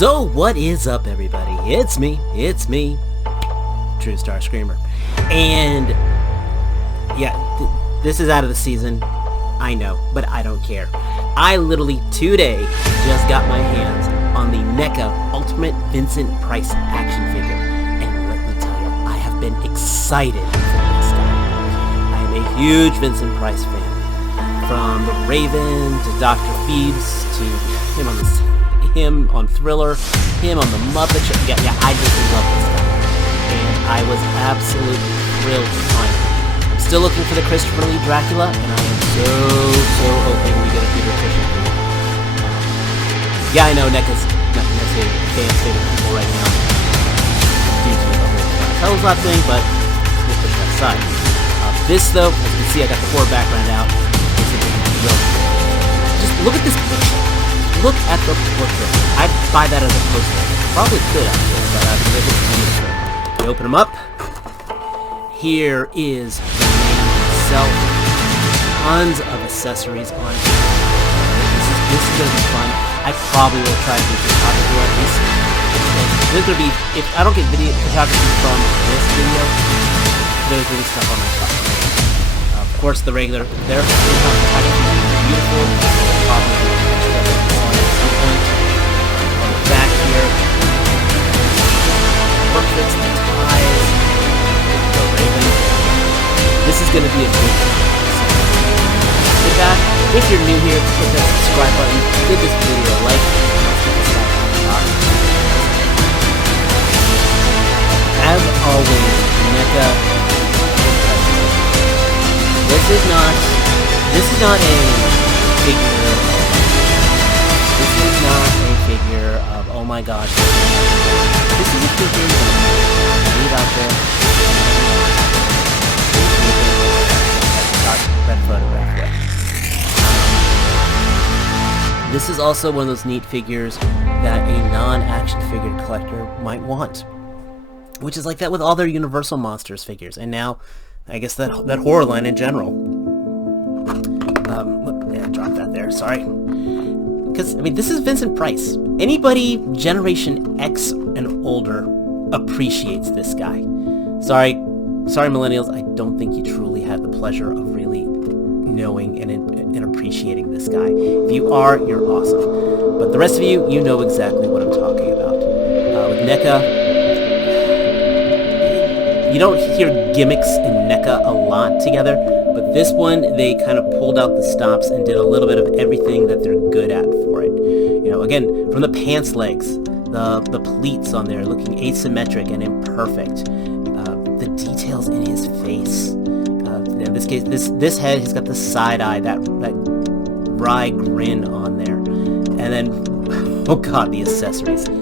So what is up, everybody? It's me, True Star Screamer. And yeah, this is out of the season, I know, but I don't care. I literally today just got my hands on the NECA Ultimate Vincent Price action figure. And let me tell you, I have been excited for this guy. I am a huge Vincent Price fan. From the Raven to Dr. Phoebes to him on Thriller, him on the Muppet Show. Yeah, I just love this guy. And I was absolutely thrilled to find him. I'm still looking for the Christopher Lee Dracula, and I am so hoping we get a Peter Cushing. Yeah, I know NECA's not necessarily fan favorite people right now due to the whole Telzot thing, but we'll push that aside. This, though, as you can see, I got the core background out. Just look at this picture. Look at the portrait. I'd buy that as a poster. Probably could, actually, but I've never seen it. You open them up. Here is the man himself. Tons of accessories on here. This is going to be fun. I probably will try to do photography at least. There's going to be, if I don't get video photography from this video, there's going to be stuff on my top. Of course, the regular, their photography is beautiful. Probably on the back here, portraits, the ties, the Raven. This is going to be a good one. Sit back. If you're new here, click that subscribe button. Give this video a like. As always, NECA. This is not a figure. This is not a figure of, oh my gosh. This is a figure that leave out there. Red photograph there. This is also one of those neat figures that a non-action figure collector might want. Which is like that with all their Universal Monsters figures. And now, I guess that horror line in general. Yeah, drop that there. Sorry. Because, I mean, this is Vincent Price. Anybody Generation X and older appreciates this guy. Sorry, millennials, I don't think you truly had the pleasure of really knowing and appreciating this guy. If you are, you're awesome. But the rest of you, you know exactly what I'm talking about. With NECA, you don't hear gimmicks in NECA a lot together, but this one, they kind of pulled out the stops and did a little bit of everything that they're good at for it. You know, again, from the pants legs, the pleats on there looking asymmetric and imperfect, the details in his face. In this case, this head, he's got the side eye, that wry grin on there, and then, oh god, the accessories. I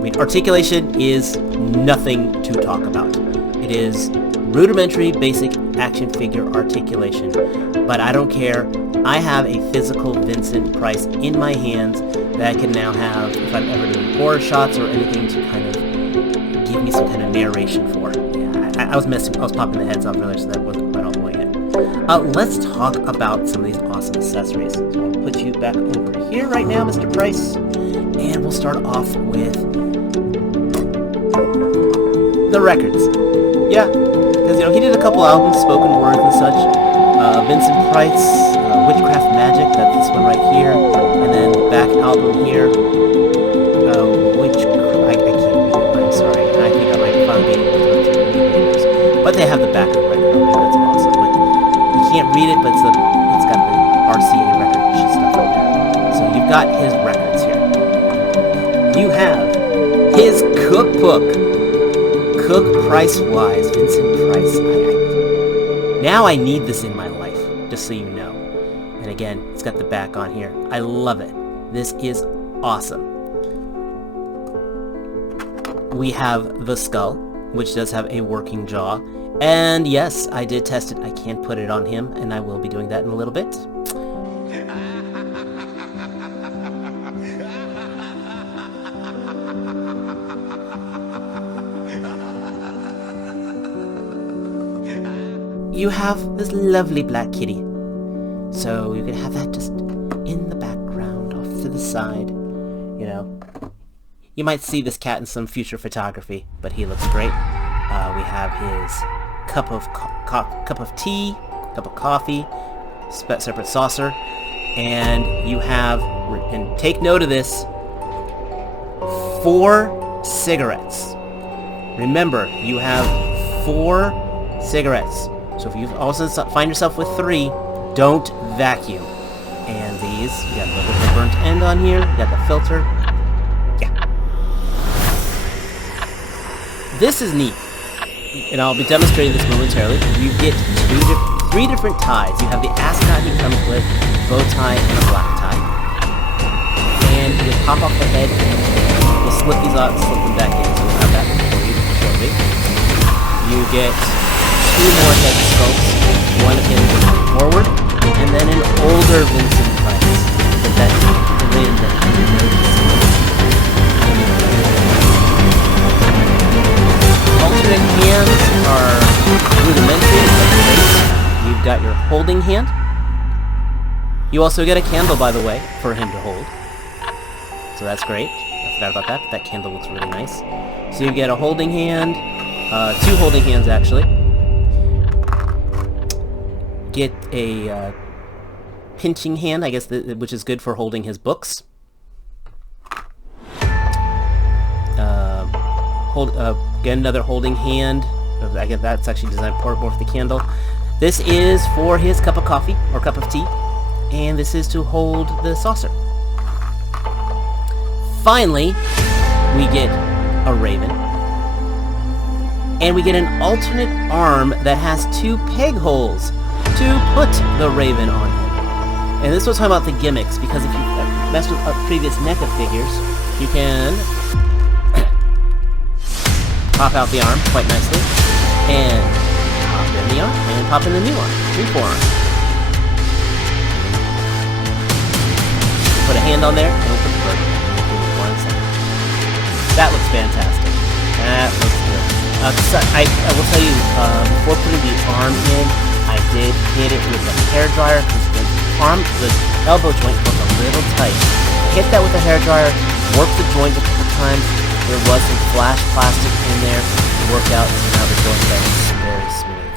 mean, articulation is nothing to talk about. It is rudimentary, basic action figure articulation, but I don't care. I have a physical Vincent Price in my hands that I can now have if I'm ever doing horror shots or anything to kind of give me some kind of narration for. Yeah, I was popping the heads off earlier, so that wasn't quite all the way in. Let's talk about some of these awesome accessories. So I'll put you back over here right now, Mr. Price, and we'll start off with the records. Yeah, because, you know, he did a couple albums, spoken words and such. Vincent Price, Witchcraft Magic, that's this one right here. And then the back album here, I can't read it, I'm sorry. And I think I might finally be able to read it. But they have the back of the record on there, that's awesome. Like, you can't read it, but it's got the RCA record stuff on there. So you've got his records here. You have his cookbook. Cook Price-wise, Vincent Price. Now I need this in my life, just so you know. And again, it's got the back on here. I love it. This is awesome. We have the skull, which does have a working jaw. And yes, I did test it. I can't put it on him, and I will be doing that in a little bit. You have this lovely black kitty. So you can have that just in the background, off to the side. You know, You might see this cat in some future photography, but he looks great. We have his cup of tea, cup of coffee, separate saucer, and you have, and take note of this, 4 cigarettes. Remember, you have 4 cigarettes. So if you also find yourself with 3, don't vacuum. And these, you got a little bit of the burnt end on here, you got the filter. Yeah. This is neat, and I'll be demonstrating this momentarily. You get 3 different ties. You have the ascot he comes with, bow tie, and a black tie. And you pop off the head, and we'll slip these out and slip them back in. So we'll have that for you shortly. You get 2 more head sculpts, one of him forward, and then an older Vincent Price. Put that in the alternate hands are rudimentary, but great. You've got your holding hand. You also get a candle, by the way, for him to hold. So that's great. I forgot about that, but that candle looks really nice. So you get a holding hand, 2 holding hands actually. Get a pinching hand, I guess, which is good for holding his books. Get another holding hand. I guess that's actually designed more for the candle. This is for his cup of coffee or cup of tea, and this is to hold the saucer. Finally, we get a raven, and we get an alternate arm that has 2 peg holes to put the raven on him. And this was talking about the gimmicks, because if you mess with previous NECA figures, you can pop out the arm quite nicely, and pop in the arm, and pop in the new arm, new forearm. Put a hand on there, and we'll put the bird. Give me 1 second. That looks fantastic. That looks good. So I will tell you, before putting the arm in, I did hit it with a hairdryer because the elbow joint was a little tight. Hit that with a hairdryer, worked the joint a couple times. There was some flash plastic in there. It worked out, so now the joint is very smooth.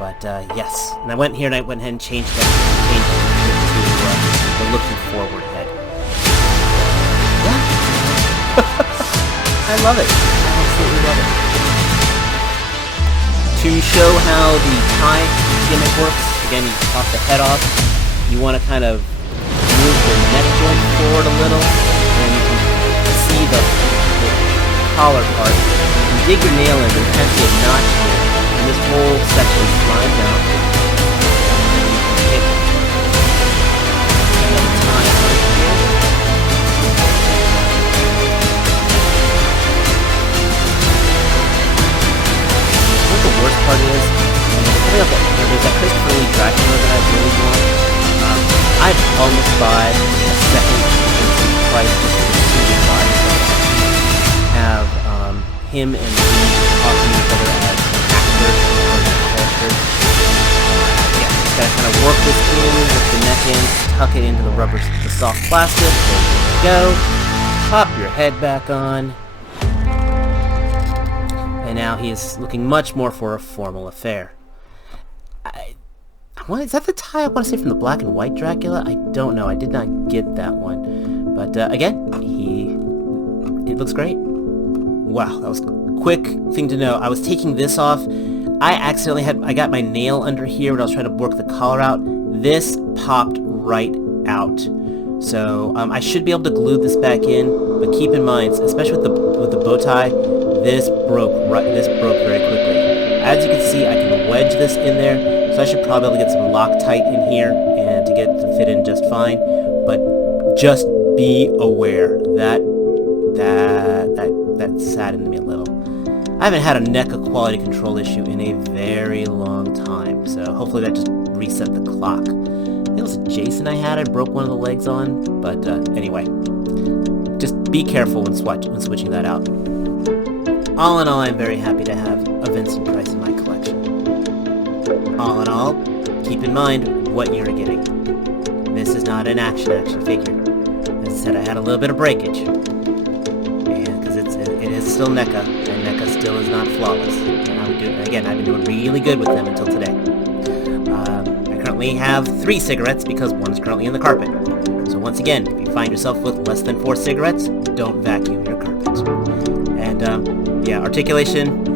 But yes, and I went here and I went ahead and changed it to the looking forward head. Yeah, I love it. I absolutely love it. To show how the tie gimmick works, again, you pop the head off. You want to kind of move the neck joint forward a little, and you can see the collar part. You dig your nail in, there's actually a notch here, and this whole section slides out. And you can hit another tie right here. What the worst part is, there's that Christopher Lee Dracula that I really want. I'd almost buy a second price just for the suited body. Have him and me talking to each other as actors or characters. Yeah, just gotta kind of work this in with the neck in, tuck it into the soft plastic. There you go. Pop your head back on. And now he is looking much more for a formal affair. Is that the tie I want to say from the black and white Dracula? I don't know. I did not get that one. But again, it looks great. Wow, that was a quick thing to know. I was taking this off. I got my nail under here when I was trying to work the collar out. This popped right out. So I should be able to glue this back in, but keep in mind, especially with the bow tie, this broke very quickly. As you can see, I can wedge this in there. So I should probably be able to get some Loctite in here and to get it to fit in just fine. But just be aware that sat into me a little. I haven't had a NECA quality control issue in a very long time, so hopefully that just reset the clock. I think it was Jason I broke one of the legs on, but anyway. Just be careful when switching that out. All in all, I'm very happy to have a Vincent Price in my collection. All in all, keep in mind what you're getting. This is not an action figure. As I said, I had a little bit of breakage. And because it is still NECA, and NECA still is not flawless. And again, I've been doing really good with them until today. I currently have 3 cigarettes because one is currently in the carpet. So once again, if you find yourself with less than 4 cigarettes, don't vacuum your carpet. And yeah, articulation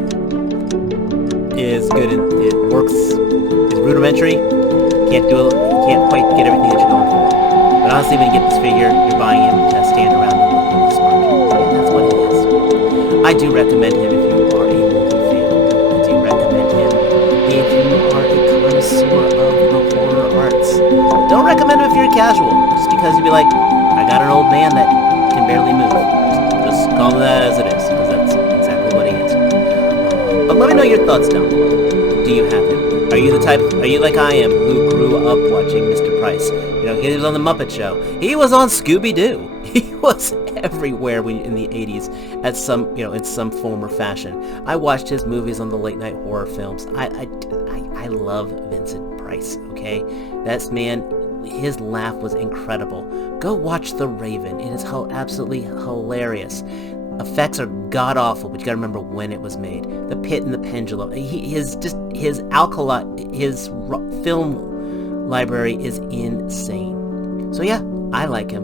is good. It works. It's rudimentary. Can't quite get everything that you're going for. But honestly, when you get this figure, you're buying him to stand around and look really smart. And that's what he is. I do recommend him if you are a movie fan. I do recommend him if you are a connoisseur of the horror arts. Don't recommend him if you're a casual, just because you'd be like, I got an old man that can barely move. Just call him that as it is, because that's exactly what he is. But let me know your thoughts down below. Do you have him? Are you like I am, who grew up watching Mr. Price? You know, he was on the Muppet Show. He was on Scooby-Doo. He was everywhere in the 80s in some form or fashion. I watched his movies on the late night horror films. I love Vincent Price, okay? That man, his laugh was incredible. Go watch The Raven. It is absolutely hilarious. Effects are god-awful, but you gotta remember when it was made. The Pit and the Pendulum. His film library is insane. So yeah, I like him.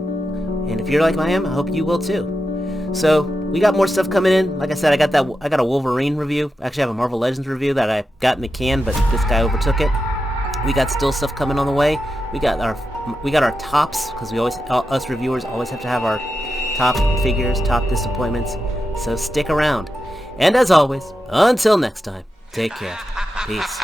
And if you're like I am, I hope you will too. So, we got more stuff coming in. Like I said, I got a Wolverine review. Actually, I have a Marvel Legends review that I got in the can, but this guy overtook it. We got still stuff coming on the way. We got our tops, because us reviewers always have to have our top figures, top disappointments. So stick around. And as always, until next time, take care. Peace.